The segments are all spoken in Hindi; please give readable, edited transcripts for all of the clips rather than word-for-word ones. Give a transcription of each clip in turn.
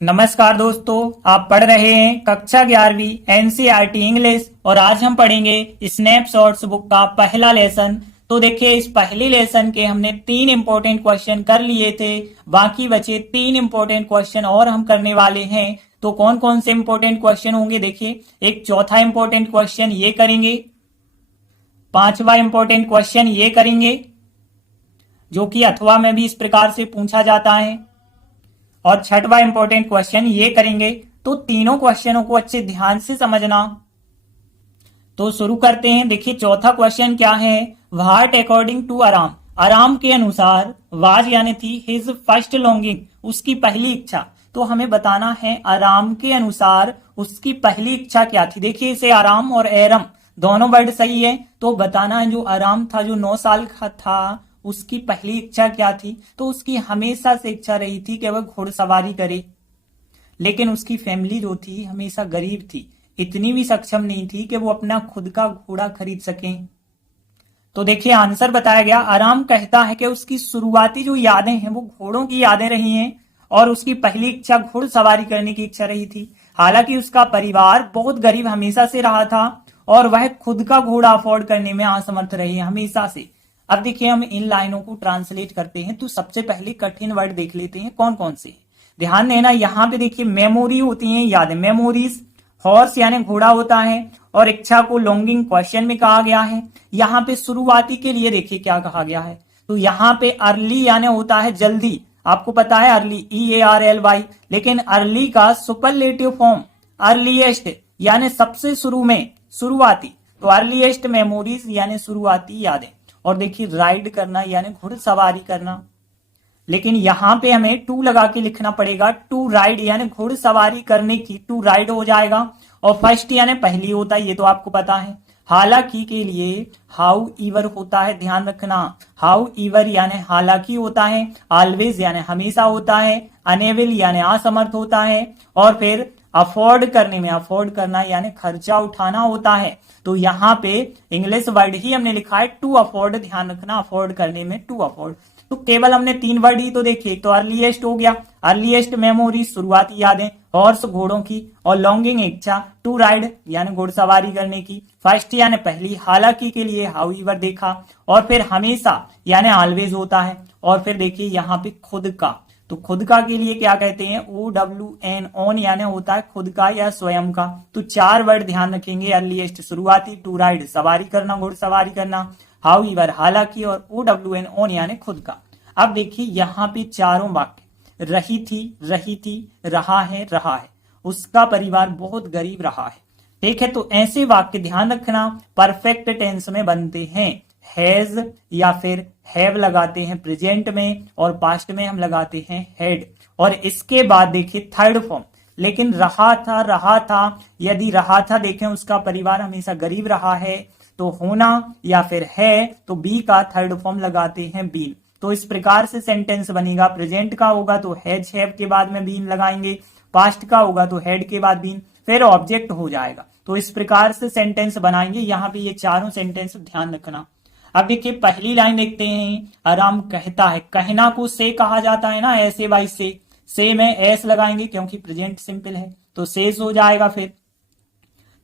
नमस्कार दोस्तों, आप पढ़ रहे हैं कक्षा 11वीं एनसीईआरटी इंग्लिश और आज हम पढ़ेंगे स्नैपशॉट्स बुक का पहला लेसन। तो देखिए, इस पहले लेसन के हमने 3 इंपॉर्टेंट क्वेश्चन कर लिए थे। बाकी बचे 3 इंपॉर्टेंट क्वेश्चन और हम करने वाले हैं। तो कौन कौन से इंपॉर्टेंट क्वेश्चन होंगे? देखिए, एक चौथा इंपॉर्टेंट क्वेश्चन ये करेंगे, पांचवा इंपॉर्टेंट क्वेश्चन ये करेंगे जो कि अथवा में भी इस प्रकार से पूछा जाता है, और छठवां इंपॉर्टेंट क्वेश्चन ये करेंगे। तो तीनों क्वेश्चनों को अच्छे ध्यान से समझना। तो शुरू करते हैं। देखिए, चौथा क्वेश्चन क्या है? व्हाट अकॉर्डिंग टू आराम, आराम के अनुसार वाज यानी थी हिज फर्स्ट लॉन्गिंग, उसकी पहली इच्छा। तो हमें बताना है आराम के अनुसार उसकी पहली इच्छा क्या थी। देखिए, इसे आराम और एरम दोनों वर्ड सही है। तो बताना है जो आराम था, जो 9 साल का था, उसकी पहली इच्छा क्या थी। तो उसकी हमेशा से इच्छा रही थी कि वह घुड़सवारी करे, लेकिन उसकी फैमिली जो थी हमेशा गरीब थी, इतनी भी सक्षम नहीं थी कि वो अपना खुद का घोड़ा खरीद सकें। तो देखिए, आंसर बताया गया। आराम कहता है कि उसकी शुरुआती जो यादें हैं वो घोड़ों की यादें रही हैं और उसकी पहली इच्छा घुड़सवारी करने की इच्छा रही थी। हालांकि उसका परिवार बहुत गरीब हमेशा से रहा था और वह खुद का घोड़ा अफोर्ड करने में असमर्थ रहे हमेशा से। अब देखिए, हम इन लाइनों को ट्रांसलेट करते हैं। तो सबसे पहले कठिन वर्ड देख लेते हैं कौन कौन से। ध्यान देना, यहाँ पे देखिए मेमोरी होती है, यादें, मेमोरीज। हॉर्स यानी घोड़ा होता है, और इच्छा को लॉन्गिंग क्वेश्चन में कहा गया है। यहाँ पे शुरुआती के लिए देखिए क्या कहा गया है। तो यहाँ पे अर्ली यानी होता है जल्दी। आपको पता है अर्ली, EARLY, लेकिन अर्ली का सुपरलेटिव फॉर्म अर्लीएस्ट यानी सबसे शुरू में, शुरुआती। तो अर्लीएस्ट मेमोरीज यानी शुरुआती यादें। और देखिए, राइड करना यानी घुड़सवारी करना, लेकिन यहां पे हमें टू लगा के लिखना पड़ेगा। टू राइड यानी घुड़सवारी करने की, टू राइड हो जाएगा। और फर्स्ट यानी पहली होता है, ये तो आपको पता है। हालांकि के लिए हाउ ईवर होता है, ध्यान रखना। हाउ ईवर यानी हालांकि होता है। ऑलवेज यानी हमेशा होता है। अनेबल यानी असमर्थ होता है। और फिर अफोर्ड करने में, अफोर्ड करना यानी खर्चा उठाना होता है। तो यहाँ पे इंग्लिश वर्ड ही हमने लिखा है टू अफोर्ड, ध्यान रखना, अफोर्ड करने में टू अफोर्ड। तो केवल हमने 3 वर्ड ही तो देखे। तो अर्लीएस्ट हो गया, अर्लीएस्ट मेमोरी शुरुआती यादें, हॉर्स घोड़ों की, और लॉन्गिंग इच्छा टू राइड यानी घुड़सवारी करने की, फर्स्ट यानी पहली, हालांकि के लिए हाउएवर देखा, और फिर हमेशा यानी ऑलवेज होता है। और फिर देखिए यहाँ पे खुद का, तो खुद का के लिए क्या कहते हैं? OWN, ओन यानी होता है खुद का या स्वयं का। तो 4 वर्ड ध्यान रखेंगे। अर्लीएस्ट शुरुआती, टू राइड सवारी करना, घुड़सवारी करना, हाउएवर हालांकि, और OWN ओन यानी खुद का। अब देखिए यहाँ पे चारों वाक्य, रही थी, रहा है, उसका परिवार बहुत गरीब रहा है। ठीक है, तो ऐसे वाक्य ध्यान रखना परफेक्ट टेंस में बनते हैं। हैज या फिर हैव लगाते हैं प्रेजेंट में, और पास्ट में हम लगाते हैं हैड। और इसके बाद देखिए थर्ड फॉर्म, लेकिन रहा था, यदि रहा था देखें उसका परिवार हमेशा गरीब रहा है, तो होना या फिर है, तो बी का थर्ड फॉर्म लगाते हैं बीन। तो इस प्रकार से सेंटेंस बनेगा। प्रेजेंट का होगा तो हैज हैव के बाद में बीन लगाएंगे, पास्ट का होगा तो हैड के बाद बीन, फिर ऑब्जेक्ट हो जाएगा। तो इस प्रकार से सेंटेंस बनाएंगे। यहाँ पे ये चारों सेंटेंस ध्यान रखना। अब देखिए पहली लाइन देखते हैं। आराम कहता है, कहना को से कहा जाता है ना, ऐसे बाई से में एस लगाएंगे क्योंकि प्रेजेंट सिंपल है, तो सेज हो जाएगा। फिर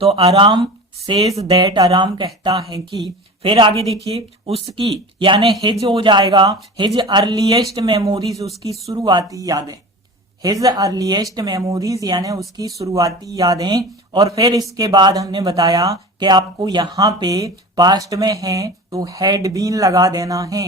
तो आराम सेज दैट, आराम कहता है कि, फिर आगे देखिए उसकी यानी हिज हो जाएगा। हिज अर्लीएस्ट मेमोरीज, उसकी शुरुआती यादें, हिज अर्लीएस्ट मेमोरीज यानी उसकी शुरुआती यादें। और फिर इसके बाद हमने बताया कि आपको यहाँ पे पास्ट में है तो हैड बीन लगा देना है।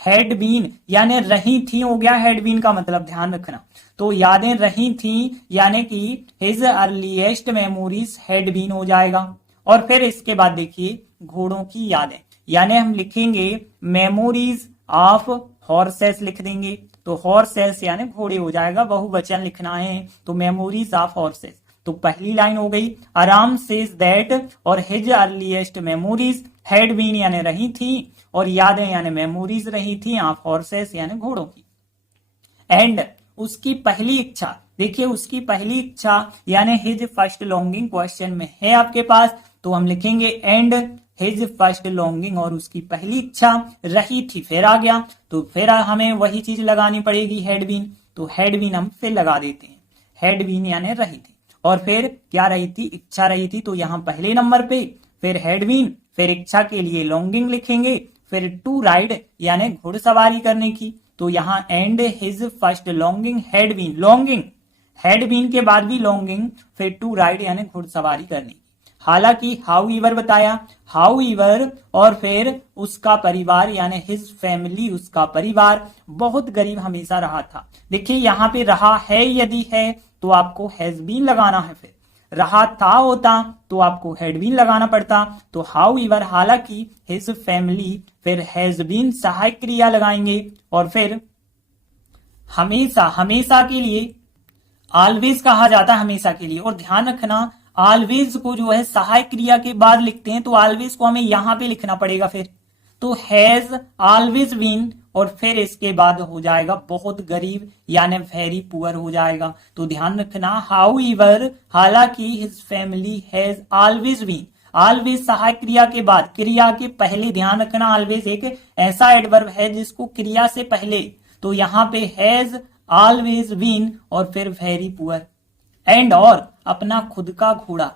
हैड बीन यानी रही थी हो गया, हैड बीन का मतलब ध्यान रखना। तो यादें रही थी यानी कि his earliest memories had been हो जाएगा। और फिर इसके बाद देखिए घोड़ों की यादें, यानी हम लिखेंगे मेमोरीज ऑफ हॉर्सेस लिख देंगे। तो हॉर्सेस यानी घोड़े हो जाएगा, बहुवचन लिखना है, तो मेमोरीज ऑफ हॉर्सेस। तो पहली लाइन हो गई, आराम सेज दैट और his earliest memories had been यानी रही थी, और यादें यानी मेमोरीज रही थी ऑफ हॉर्सेस यानी घोड़ों की। एंड उसकी पहली इच्छा, देखिए उसकी पहली इच्छा यानी हिज फर्स्ट लॉन्गिंग क्वेश्चन में है आपके पास, तो हम लिखेंगे एंड हिज फर्स्ट लॉन्गिंग, और उसकी पहली इच्छा रही थी, फिर आ गया तो फिर हमें वही चीज लगानी पड़ेगी हैड बीन। तो हैड बीन हम फिर लगा देते हैं। हैड बीन यानी रही थी, और फिर क्या रही थी, इच्छा रही थी, तो यहाँ पहले नंबर पे फिर हैड बीन, फिर इच्छा के लिए लॉन्गिंग लिखेंगे, फिर टू राइड यानी घुड़सवारी करने की, तो यहाँ and his first longing had been, longing had been के बाद भी लॉन्गिंग, फिर टू राइड यानी घुड़सवारी करनी। हालांकि हाउ ईवर बताया, हाउ ईवर और फिर उसका परिवार यानी हिज फैमिली, उसका परिवार बहुत गरीब हमेशा रहा था। देखिए यहाँ पे रहा है यदि है तो आपको हैज बीन लगाना है, फिर रहा था होता तो आपको हैड बीन लगाना पड़ता। तो हाउ ईवर हालांकि, हिज फैमिली, फिर हैज बीन सहायक क्रिया लगाएंगे, और फिर हमेशा, हमेशा के लिए ऑलवेज कहा जाता है हमेशा के लिए। और ध्यान रखना ऑलवेज को जो है सहायक क्रिया के बाद लिखते हैं, तो ऑलवेज को हमें यहां पे लिखना पड़ेगा फिर, तो हैज ऑलवेज बीन, और फिर इसके बाद हो जाएगा बहुत गरीब यानी वेरी पुअर हो जाएगा। तो ध्यान रखना हाउ ईवर हालांकि, his family has always been, always सहायक क्रिया के बाद, क्रिया के पहले, ध्यान रखना ऑलवेज एक ऐसा एडवर्ब है जिसको क्रिया से पहले, तो यहाँ पे हैज ऑलवेज बीन और फिर वेरी पुअर, एंड और अपना खुद का घोड़ा,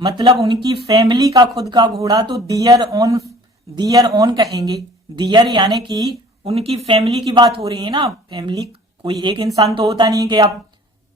मतलब उनकी फैमिली का खुद का घोड़ा, तो दियर ओन, दियर ओन कहेंगे, दियर यानी कि उनकी फैमिली की बात हो रही है ना, फैमिली कोई एक इंसान तो होता नहीं है कि आप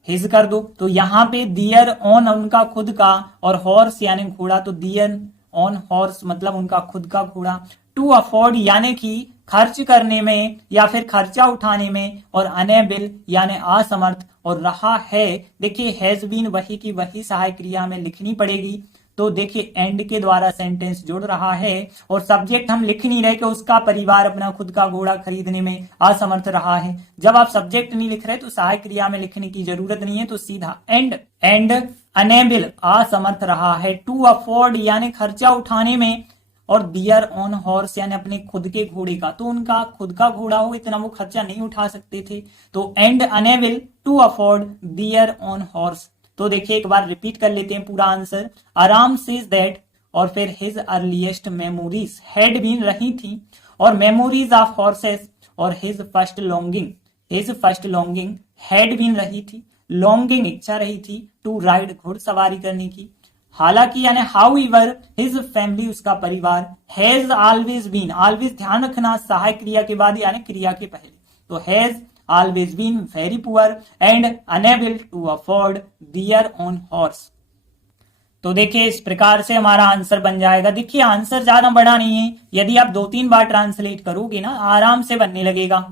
हिज कर दो, तो यहाँ पे दियर ओन उनका खुद का, और हॉर्स यानी घोड़ा, तो दियर ऑन हॉर्स मतलब उनका खुद का घोड़ा। टू अफोर्ड यानी कि खर्च करने में या फिर खर्चा उठाने में, और अनेबल यानी असमर्थ, और रहा है, देखिए हैज बीन वही की वही सहायक क्रिया में लिखनी पड़ेगी, तो देखिए एंड के द्वारा सेंटेंस जुड़ रहा है, और सब्जेक्ट हम लिख नहीं रहे कि उसका परिवार अपना खुद का घोड़ा खरीदने में असमर्थ रहा है। जब आप सब्जेक्ट नहीं लिख रहे तो सहायक क्रिया में लिखने की जरूरत नहीं है, तो सीधा एंड, एंड अनेबल असमर्थ रहा है, टू अफोर्ड यानी खर्चा उठाने में, और दियर ऑन हॉर्स यानी अपने खुद के घोड़े का, तो उनका खुद का घोड़ा हो इतना वो खर्चा नहीं उठा सकते थे, तो and unable to afford their on horse. तो देखिए एक बार रिपीट कर लेते हैं पूरा आंसर। आराम सेज दैट, और फिर his earliest memories had been रही थी, और मेमोरीज ऑफ हॉर्सेस, और his first longing, his first longing had been रही थी, लॉन्गिंग इच्छा रही थी, टू राइड घुड़सवारी करने की। हालांकि यानी हाउ ईवर हिज फैमिली उसका परिवार, हैज ऑलवेज बीन, ऑलवेज ध्यान रखना सहायक क्रिया के बाद यानी क्रिया के पहले, तो has always been very poor and unable to afford their own horse. तो देखिए इस प्रकार से हमारा आंसर बन जाएगा। देखिए आंसर ज्यादा बड़ा नहीं है, यदि आप 2-3 बार ट्रांसलेट करोगे ना आराम से बनने लगेगा।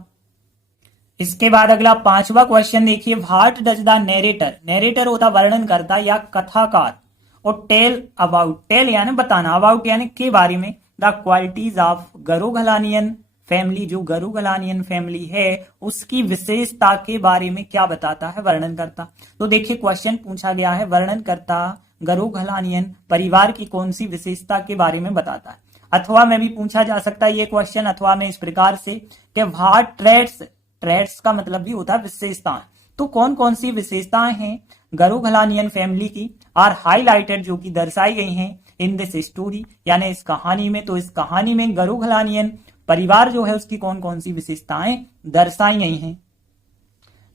इसके बाद अगला 5वां क्वेश्चन देखिए, what does the narrator, narrator होता वर्णन करता या कथाकार, और टेल अबाउट, टेल यानी बताना, अबाउट यानी के बारे में, द क्वालिटीज ऑफ गरुगलानियन फैमिली, जो गरुगलानियन फैमिली है उसकी विशेषता के बारे में क्या बताता है वर्णन करता। तो देखिए क्वेश्चन पूछा गया है वर्णन करता गरुगलानियन परिवार की कौन सी विशेषता के बारे में बताता है, अथवा में भी पूछा जा सकता है ये क्वेश्चन अथवा में इस प्रकार से कि व्हाट ट्रेड्स, ट्रेड्स का मतलब भी होता है विशेषताएं, तो कौन कौन सी विशेषताएं हैं गरुगलानियन फैमिली की आर हाईलाइटेड, जो कि दर्शाई गई हैं इन दिस स्टोरी यानी इस कहानी में। तो इस कहानी में गरुगलानियन परिवार जो है उसकी कौन कौन सी विशेषताएं दर्शाई गई हैं।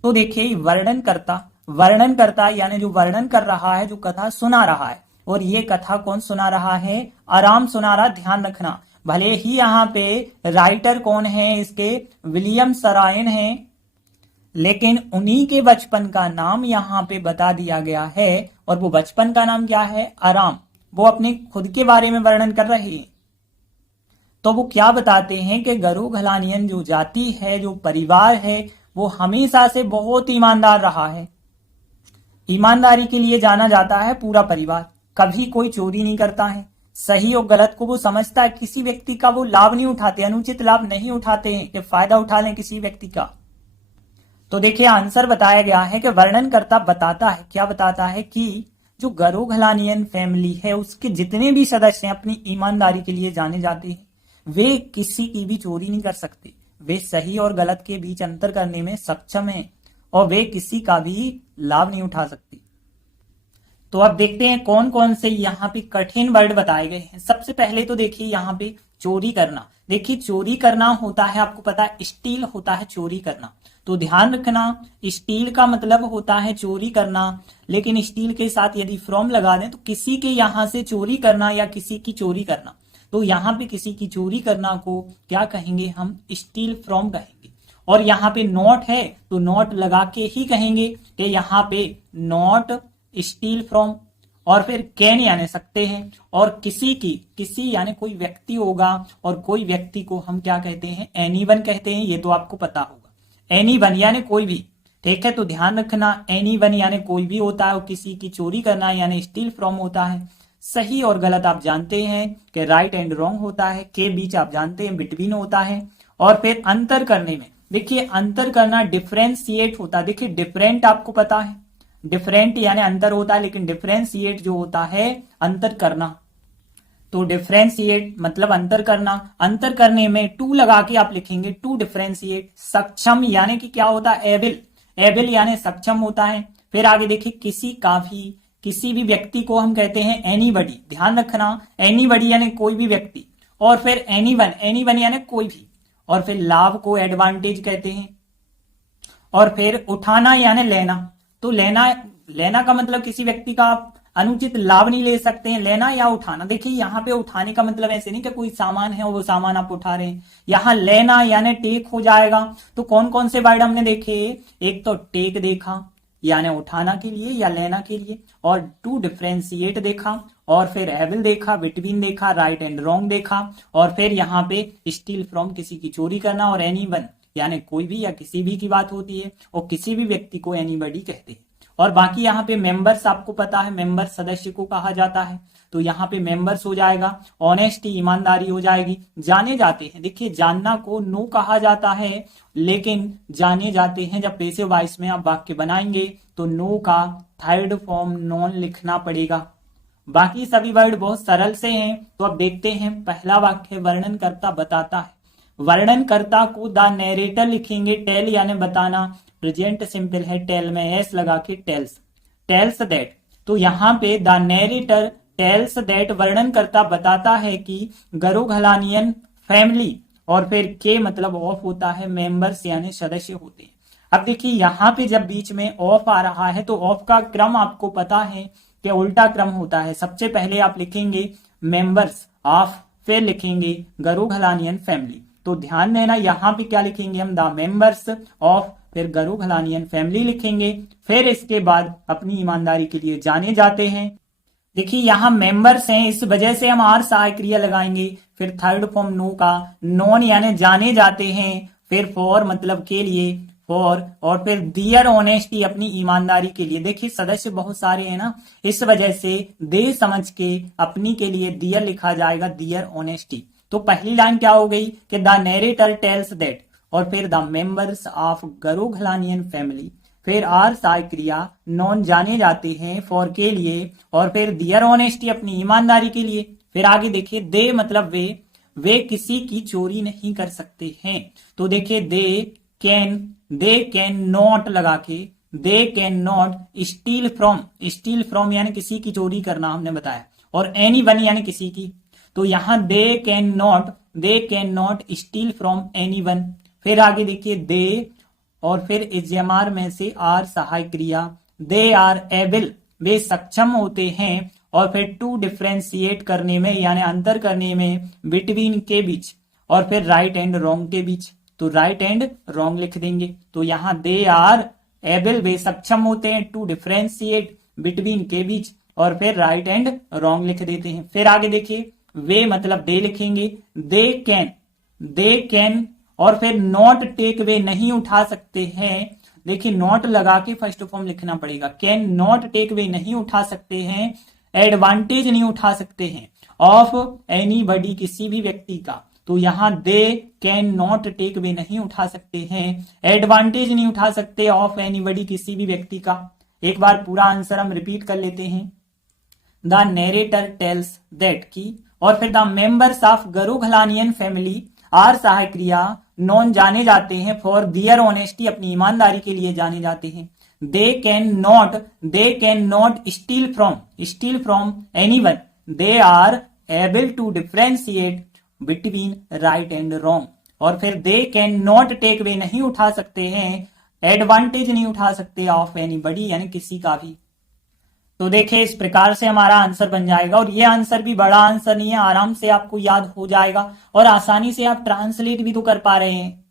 तो देखिए वर्णन करता यानी जो वर्णन कर रहा है, जो कथा सुना रहा है, और ये कथा कौन सुना रहा है, आराम सुना रहा। ध्यान रखना भले ही यहाँ पे राइटर कौन है इसके, विलियम सरायन है, लेकिन उन्हीं के बचपन का नाम यहाँ पे बता दिया गया है, और वो बचपन का नाम क्या है, आराम। वो अपने खुद के बारे में वर्णन कर रहे हैं। तो वो क्या बताते हैं कि गरुगलानियन जो जाति है, जो परिवार है, वो हमेशा से बहुत ईमानदार रहा है। ईमानदारी के लिए जाना जाता है पूरा परिवार, कभी कोई चोरी नहीं करता है, सही और गलत को वो समझता है, किसी व्यक्ति का वो लाभ नहीं उठाते, अनुचित लाभ नहीं उठाते हैं कि फायदा उठा लें किसी व्यक्ति का। तो देखिए आंसर बताया गया है कि वर्णनकर्ता बताता है, क्या बताता है कि जो गरुगलानियन फैमिली है उसके जितने भी सदस्य हैं अपनी ईमानदारी के लिए जाने जाते हैं, वे किसी की भी चोरी नहीं कर सकते, वे सही और गलत के बीच अंतर करने में सक्षम हैं, और वे किसी का भी लाभ नहीं उठा सकते। तो अब देखते हैं कौन कौन से यहाँ पे कठिन वर्ड बताए गए हैं। सबसे पहले तो देखिए यहाँ पे चोरी करना। देखिए चोरी करना होता है, आपको पता है स्टील होता है चोरी करना। तो ध्यान रखना, स्टील का मतलब होता है चोरी करना, लेकिन स्टील के साथ यदि फ्रॉम लगा दें तो किसी के यहां से चोरी करना या किसी की चोरी करना। तो यहाँ पे किसी की चोरी करना को क्या कहेंगे हम, स्टील फ्रॉम कहेंगे। और यहाँ पे नॉट है तो नॉट लगा के ही कहेंगे कि यहाँ पे नॉट स्टील फ्रॉम। और फिर कैन यानी सकते हैं, और किसी यानी कोई व्यक्ति होगा, और कोई व्यक्ति को हम क्या कहते हैं, एनीवन कहते हैं, ये तो आपको पता होगा। एनीवन यानी कोई भी, ठीक है। तो ध्यान रखना, एनीवन यानी कोई भी होता है, और किसी की चोरी करना यानी स्टील फ्रॉम होता है। सही और गलत आप जानते हैं कि राइट एंड रॉन्ग होता है, के बीच आप जानते हैं बिटवीन होता है। और फिर अंतर करने में देखिए, अंतर करना डिफरेंशिएट होता है। देखिए डिफरेंट आपको पता है, डिफरेंट यानी अंतर होता है, लेकिन डिफरेंशिएट जो होता है अंतर करना। तो डिफरेंशिएट मतलब अंतर करना, अंतर करने में टू लगा के आप लिखेंगे टू डिफरेंशिएट। सक्षम यानी कि क्या होता है, एबिल, एबिल यानी सक्षम होता है। फिर आगे देखिए, किसी भी व्यक्ति को हम कहते हैं एनीबडी। ध्यान रखना, एनीबडी यानी कोई भी व्यक्ति। और फिर एनीवन, एनीवन यानी कोई भी। और फिर लाभ को एडवांटेज कहते हैं। और फिर उठाना यानी लेना। तो लेना का मतलब किसी व्यक्ति का आप अनुचित लाभ नहीं ले सकते हैं, लेना या उठाना। देखिए यहाँ पे उठाने का मतलब ऐसे नहीं कि कोई सामान है और वो सामान आप उठा रहे हैं, यहाँ लेना यानी टेक हो जाएगा। तो कौन कौन से वर्ड हमने देखे, एक तो टेक देखा यानी उठाना के लिए या लेना के लिए, और टू डिफरेंशिएट देखा, और फिर एबल देखा, बिटवीन देखा, राइट एंड रॉन्ग देखा, और फिर यहाँ पे स्टील फ्रॉम किसी की चोरी करना, और एनीवन यानी कोई भी या किसी भी की बात होती है, और किसी भी व्यक्ति को एनीबडी कहते हैं। और बाकी यहाँ पे मेंबर्स आपको पता है, मेंबर सदस्य को कहा जाता है, तो यहाँ पे मेंबर्स हो जाएगा। ऑनेस्टी ईमानदारी हो जाएगी। जाने जाते हैं, देखिए जानना को नो कहा जाता है, लेकिन जाने जाते हैं जब पैसिव वॉइस में आप वाक्य बनाएंगे तो नो का थर्ड फॉर्म नॉन लिखना पड़ेगा। बाकी सभी वर्ड बहुत सरल से हैं। तो अब देखते हैं, पहला वाक्य वर्णन करता बताता है। वर्णन करता को द नरेटर लिखेंगे, टेल यानी बताना, प्रेजेंट सिंपल है, टेल में एस लगा के टेल्स, टेल्स दैट। तो यहाँ पे द नरेटर टेल्स दैट वर्णन करता बताता है कि गरोघलानियन फैमिली, और फिर के मतलब ऑफ होता है, मेंबर्स यानी सदस्य होते हैं। अब देखिए यहाँ पे जब बीच में ऑफ आ रहा है तो ऑफ का क्रम आपको पता है कि उल्टा क्रम होता है। सबसे पहले आप लिखेंगे मेंबर्स ऑफ, फिर लिखेंगे गरोघलानियन फैमिली। तो ध्यान देना, यहाँ पे क्या लिखेंगे हम, द मेंबर्स ऑफ, फिर गरोघलानियन फैमिली लिखेंगे, फिर इसके बाद अपनी ईमानदारी के लिए जाने जाते हैं। देखिए यहाँ मेंबर्स हैं, इस वजह से हम आर सहायक क्रिया लगाएंगे। फिर थर्ड फॉर्म नो का, नॉन यानी जाने जाते हैं, फिर फॉर मतलब के लिए, फॉर, और फिर दियर ऑनेस्टी अपनी ईमानदारी के लिए। देखिए सदस्य बहुत सारे हैं ना, इस वजह से दे समझ के अपनी के लिए दियर लिखा जाएगा, दियर ऑनेस्टी। तो पहली लाइन क्या हो गई कि द नरेटर टेल्स दैट, और फिर द मेंबर्स ऑफ गरोघलानियन फैमिली, फिर आर सहायक क्रिया, नॉन जाने जाते हैं, फॉर के लिए, और फिर दियर ऑनेस्टी अपनी ईमानदारी के लिए। फिर आगे देखिए, दे मतलब वे किसी की चोरी नहीं कर सकते हैं। तो देखिए दे कैन नॉट लगा के, दे can not steal from, steel from यानी किसी की चोरी करना हमने बताया, और एनी वन यानी किसी की। तो यहाँ दे can not steal from any one. फिर आगे देखिए दे, और फिर इजमार में से आर सहायक क्रिया, दे आर एबल, वे सक्षम होते हैं, और फिर टू डिफरेंशिएट करने में यानी अंतर करने में, बिटवीन के बीच, और फिर राइट एंड रॉन्ग के बीच। तो राइट एंड रॉन्ग लिख देंगे। तो यहाँ दे आर एबल, वे सक्षम होते हैं, टू डिफरेंशिएट बिटवीन के बीच, और फिर राइट एंड रॉन्ग लिख देते हैं। फिर आगे देखिए, वे मतलब दे लिखेंगे, दे कैन, और फिर नॉट टेक, वे नहीं उठा सकते हैं। देखिए नॉट लगा के फर्स्ट फॉर्म लिखना पड़ेगा, कैन नॉट टेक, वे नहीं उठा सकते हैं, एडवांटेज नहीं उठा सकते हैं, ऑफ एनीबडी किसी भी व्यक्ति का। तो यहाँ दे कैन नॉट टेक, वे नहीं उठा सकते हैं, एडवांटेज नहीं उठा सकते, ऑफ एनीबडी किसी भी व्यक्ति का। एक बार पूरा आंसर हम रिपीट कर लेते हैं। द नरेटर टेल्स दैट की, और फिर द मेंबर्स ऑफ गरोघलानियन फैमिली, आर सहायक क्रिया, नॉन जाने जाते हैं, फॉर दियर ऑनेस्टी अपनी ईमानदारी के लिए जाने जाते हैं। They can not steal from anyone, they are able to differentiate between right and wrong. और फिर दे कैन नॉट टेक, वे नहीं उठा सकते हैं, एडवांटेज नहीं उठा सकते ऑफ एनीबॉडी, यानी किसी का भी। तो देखिए इस प्रकार से हमारा आंसर बन जाएगा, और ये आंसर भी बड़ा आंसर नहीं है, आराम से आपको याद हो जाएगा और आसानी से आप ट्रांसलेट भी तो कर पा रहे हैं।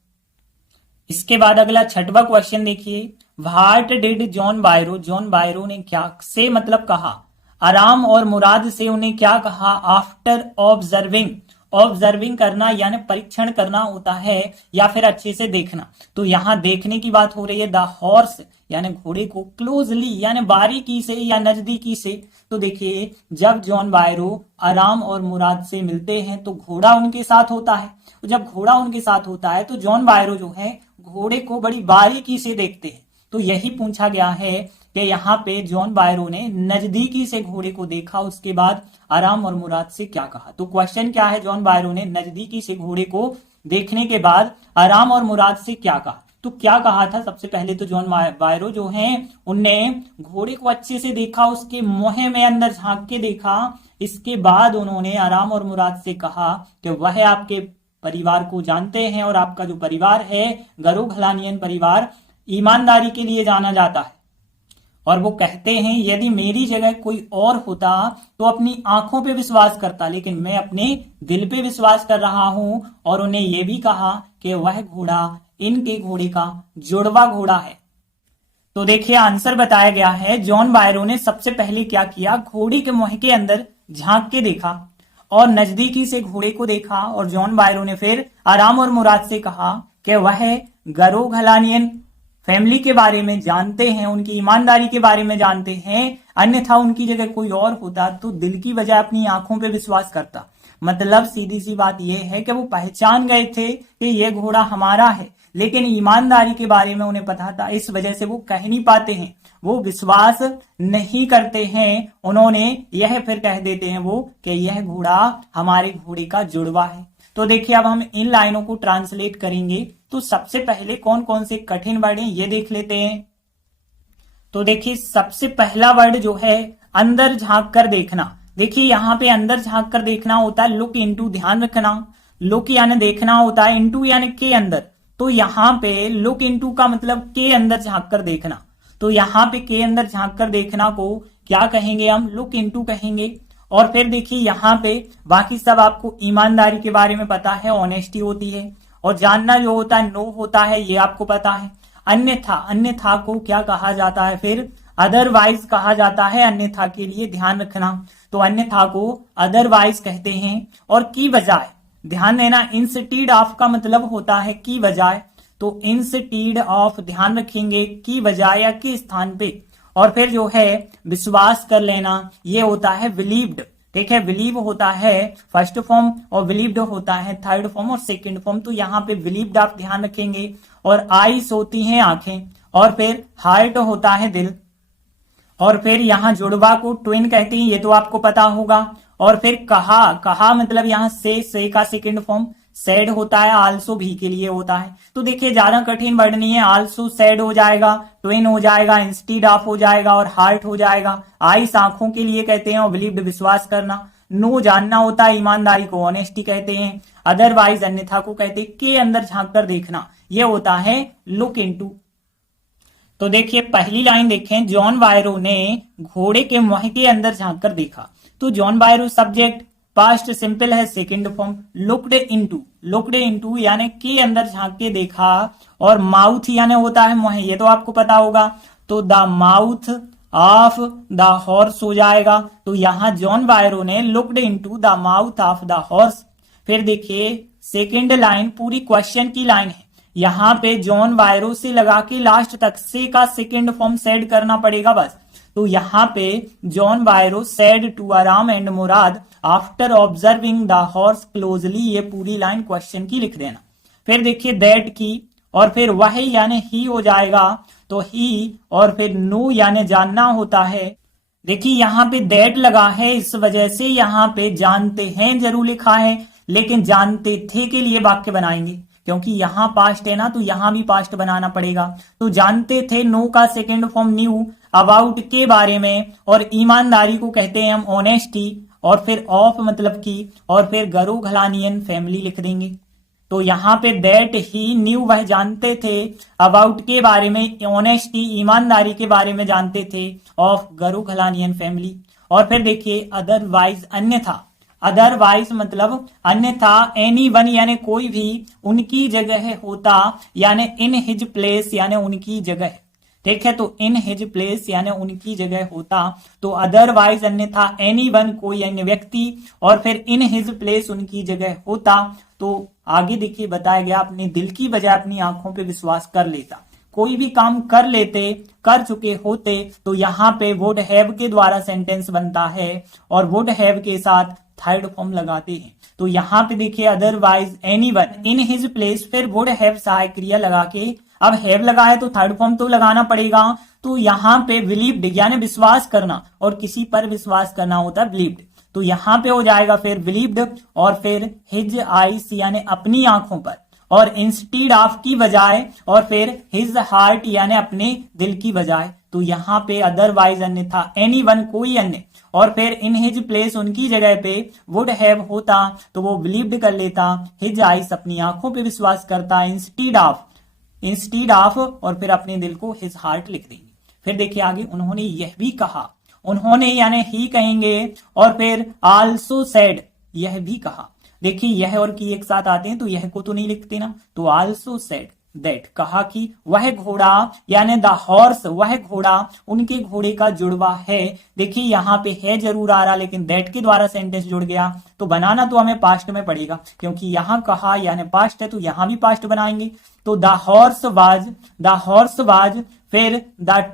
इसके बाद अगला छठवां क्वेश्चन देखिए, what did John Byro, John Byro ने क्या से मतलब कहा, आराम और मुराद से उन्हें क्या कहा, आफ्टर ऑब्जर्विंग, ऑब्जर्विंग करना यानी परीक्षण करना होता है या फिर अच्छे से देखना। तो यहां देखने की बात हो रही है, द हॉर्स यानी घोड़े को, क्लोजली यानी बारीकी से या नजदीकी से। तो देखिए जब जॉन बायरो आराम और मुराद से मिलते हैं तो घोड़ा उनके साथ होता है, जब घोड़ा उनके साथ होता है तो जॉन बायरो जो है घोड़े को बड़ी बारीकी से देखते हैं। तो यही पूछा गया है कि यहाँ पे जॉन बायरो ने नजदीकी से घोड़े को देखा, उसके बाद आराम और मुराद से क्या कहा। तो क्वेश्चन क्या है, जॉन बायरो ने नजदीकी से घोड़े को देखने के बाद आराम और मुराद से क्या कहा। तो क्या कहा था, सबसे पहले तो जॉन बायरो जो है उनने घोड़े को अच्छे से देखा, उसके मोहे में अंदर झांक के देखा। इसके बाद उन्होंने आराम और मुराद से कहा कि वह आपके परिवार को जानते हैं और आपका जो परिवार है गरो घलानियन परिवार ईमानदारी के लिए जाना जाता है। और वो कहते हैं यदि मेरी जगह कोई और होता तो अपनी आंखों पे विश्वास करता, लेकिन मैं अपने दिल पे विश्वास कर रहा हूं। और उन्हें यह भी कहा कि वह घोड़ा इनके घोड़े का जुड़वा घोड़ा है। तो देखिए आंसर बताया गया है, जॉन बायरो ने सबसे पहले क्या किया, घोड़े के मुंह के अंदर झांक के देखा और नजदीकी से घोड़े को देखा। और जॉन बायरो ने फिर आराम और मुराद से कहा कि वह गरो घलानियन फैमिली के बारे में जानते हैं, उनकी ईमानदारी के बारे में जानते हैं, अन्यथा उनकी जगह कोई और होता तो दिल की बजाय अपनी आंखों पे विश्वास करता। मतलब सीधी सी बात यह है कि वो पहचान गए थे कि यह घोड़ा हमारा है, लेकिन ईमानदारी के बारे में उन्हें पता था, इस वजह से वो कह नहीं पाते हैं, वो विश्वास नहीं करते हैं। उन्होंने यह फिर कह देते हैं वो कि यह घोड़ा हमारे घोड़े का जुड़वा है। तो देखिए अब हम इन लाइनों को ट्रांसलेट करेंगे। तो सबसे पहले कौन कौन से कठिन वर्ड हैं ये देख लेते हैं। तो देखिए सबसे पहला वर्ड जो है अंदर झांक कर देखना। देखिए यहाँ पे अंदर झांक कर देखना होता है लुक इनटू, ध्यान रखना, लुक यानी देखना होता है, इनटू यानी के अंदर। तो यहाँ पे लुक इनटू का मतलब के अंदर झांक कर देखना। तो यहाँ पे के अंदर झांक कर देखना को क्या कहेंगे हम, लुक इनटू कहेंगे। और फिर देखिए यहाँ पे बाकी सब आपको ईमानदारी के बारे में पता है, ऑनेस्टी होती है, और जानना जो होता है नो होता है, ये आपको पता है। अन्यथा, अन्यथा को क्या कहा जाता है, फिर अदरवाइज कहा जाता है, अन्यथा के लिए ध्यान रखना। तो अन्यथा को अदरवाइज कहते हैं। और की बजाय ध्यान देना, इंस्टीड ऑफ का मतलब होता है की बजाय। तो इंस्टीड ऑफ ध्यान रखेंगे की बजाय या के स्थान पे। और फिर जो है विश्वास कर लेना, ये होता है बिलीव्ड। ठीक है, बिलीव होता है फर्स्ट फॉर्म और बिलीव्ड होता है थर्ड फॉर्म और सेकंड फॉर्म। तो यहाँ पे बिलीव्ड आप ध्यान रखेंगे। और आईज होती हैं आंखें, और फिर हार्ट होता है दिल, और फिर यहाँ जुड़वा को ट्विन कहते हैं, ये तो आपको पता होगा। और फिर कहा, कहा मतलब यहाँ से का सेकंड फॉर्म सैड होता है, आल्सो भी के लिए होता है। तो देखिए ज्यादा कठिन वर्ड नहीं है, आल्सो सैड हो जाएगा, ट्विन हो जाएगा, इंस्टीड ऑफ हो जाएगा और हार्ट हो जाएगा। आइस आंखों के लिए कहते हैं और बिलीव्ड विश्वास करना। नो जानना होता है, ईमानदारी को ऑनेस्टी कहते हैं। अदरवाइज अन्यथा को कहते हैं। के अंदर झांक कर देखना, ये होता है लुक इनटू। तो देखिए पहली लाइन देखें, जॉन बायरो ने घोड़े के मुंह के अंदर झांक कर देखा। तो जॉन बायरो सब्जेक्ट, पास्ट सिंपल है, second form looked into, looked into यानी के अंदर झांक के देखा। और माउथ यानी होता है मुंह, ये तो आपको पता होगा। तो the mouth of the horse हो जाएगा। तो यहां जॉन बायरो ने looked into the mouth of the horse. फिर देखिए सेकंड लाइन पूरी क्वेश्चन की लाइन है, यहां पे जॉन बायरो से लगा के लास्ट तक से का सेकंड फॉर्म सेड करना पड़ेगा बस। तो यहाँ पे जॉन बायरो सेड टू आराम and Murad after observing the horse closely, ये पूरी लाइन क्वेश्चन की लिख देना। फिर देखिए दैट की, और फिर वह यानी ही हो जाएगा। तो ही और फिर नो यानी जानना होता है। देखिए यहाँ पे दैट लगा है, इस वजह से यहाँ पे जानते हैं जरूर लिखा है, लेकिन जानते थे के लिए वाक्य बनाएंगे क्योंकि यहाँ पास्ट है ना, तो यहाँ भी पास्ट बनाना पड़ेगा। तो जानते थे, नो का सेकंड फॉर्म न्यू, अबाउट के बारे में, और ईमानदारी को कहते हैं हम ऑनेस्टी, और फिर ऑफ मतलब की, और फिर गरो घलानियन फैमिली लिख देंगे। तो यहाँ पे दैट ही न्यू, वह जानते थे, अबाउट के बारे में, ऑनेस्टी ईमानदारी के बारे में जानते थे, ऑफ गरुखलानियन फैमिली। और फिर देखिए अदरवाइज अन्यथा, अदरवाइज मतलब अन्यथा, एनी वन यानी कोई भी, उनकी जगह होता, यानी इन हिज प्लेस यानी उनकी जगह, ठीक है। तो इन हिज प्लेस यानी उनकी जगह होता, तो अदरवाइज अन्यथा, एनी वन कोई अन्य व्यक्ति, और फिर इन हिज प्लेस उनकी जगह होता। तो आगे देखिए बताया गया, अपने दिल की बजाय अपनी आंखों पे विश्वास कर लेता, कोई भी काम कर लेते, कर चुके होते। तो यहाँ पे वुड हैव के द्वारा सेंटेंस बनता है, और वुड हैव के साथ थर्ड फॉर्म लगाते हैं। तो यहाँ पे देखिए otherwise anyone, in his place, फिर वुड हैव सहायक क्रिया लगा के, अब हैव लगा है तो थर्ड फॉर्म तो लगाना पड़ेगा। तो यहाँ पे बिलीव्ड यानी विश्वास करना, और किसी पर विश्वास करना होता है बिलीव्ड, तो यहाँ पे हो जाएगा फिर बिलीव्ड, और फिर हिज आईज यानी अपनी आंखों पर, और इंस्टीड ऑफ की बजाय, और फिर हिज हार्ट यानी अपने दिल की बजाय। तो यहाँ पे अदरवाइज अन्यथा, एनी वन कोई अन्य, और फिर इन हिज प्लेस उनकी जगह पे वुड हैव होता, तो वो बिलीव्ड कर लेता, हिज आईज अपनी आंखों पे विश्वास करता, इंस्टीड ऑफ, इंस्टीड ऑफ, और फिर अपने दिल को हिज हार्ट लिख देंगे। फिर देखिए आगे, उन्होंने यह भी कहा, उन्होंने यानी ही कहेंगे, और फिर आल्सो सेड, यह भी कहा। देखिए यह और की एक साथ आते हैं तो यह को तो नहीं लिखते ना, तो आल्सो सेड दैट, कहा कि वह घोड़ा यानी द हॉर्स, वह घोड़ा उनके घोड़े का जुड़वा है। देखिए यहाँ पे है जरूर आ रहा, लेकिन दैट के द्वारा सेंटेंस जुड़ गया, तो बनाना तो हमें पास्ट में पड़ेगा, क्योंकि यहाँ कहा यानी पास्ट है, तो यहाँ भी पास्ट बनाएंगे। तो the horse was, the horse was, फिर द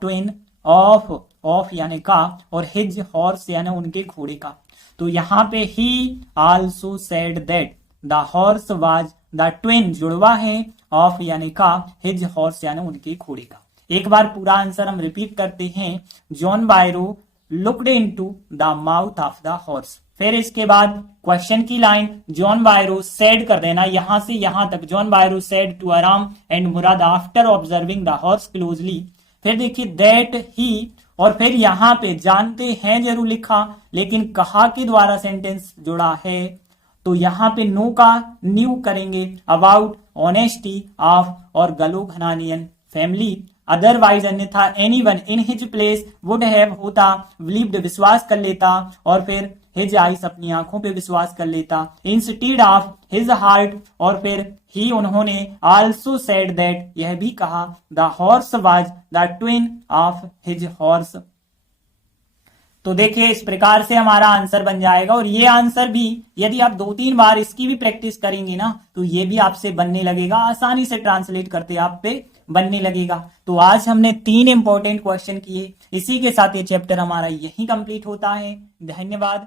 ट्विन ऑफ, ऑफ यानी का, और हिज हॉर्स यानी उनके घोड़े का। तो यहाँ पे ही also said that the horse was the twin, जुड़वा है, ऑफ यानी का, हिज हॉर्स यानी उनके घोड़े का। एक बार पूरा आंसर हम रिपीट करते हैं। John बायरो looked into the mouth of the horse, फिर इसके बाद क्वेश्चन की लाइन जॉन बायरो सेड कर देना, यहां से यहां तक, जॉन बायरो सेड टू आराम and Murad after observing the horse closely. फिर देखिए दैट ही, और फिर यहाँ पे जानते हैं जरूर लिखा, लेकिन कहा के द्वारा सेंटेंस जुड़ा है, तो यहाँ पे नो का न्यू करेंगे, अबाउट ऑनेस्टी ऑफ और गलोघनानियन फैमिली। अदरवाइज अन्यथा anyone in his place would have होता, बिलीव्ड विश्वास कर लेता, और फिर हिज आईज अपनी आंखों पे विश्वास कर लेता, इंस्टीड ऑफ हिज हार्ट, और फिर ही उन्होंने, आल्सो सेड दैट यह भी कहा, the horse was the twin of his horse. तो देखिए इस प्रकार से हमारा आंसर बन जाएगा, और ये आंसर भी यदि आप 2-3 बार इसकी भी प्रैक्टिस करेंगे ना, तो ये भी आपसे बनने लगेगा, आसानी से ट्रांसलेट करते आप पे बनने लगेगा। तो आज हमने 3 इंपॉर्टेंट क्वेश्चन किए, इसी के साथ ये चैप्टर हमारा यही कंप्लीट होता है। धन्यवाद।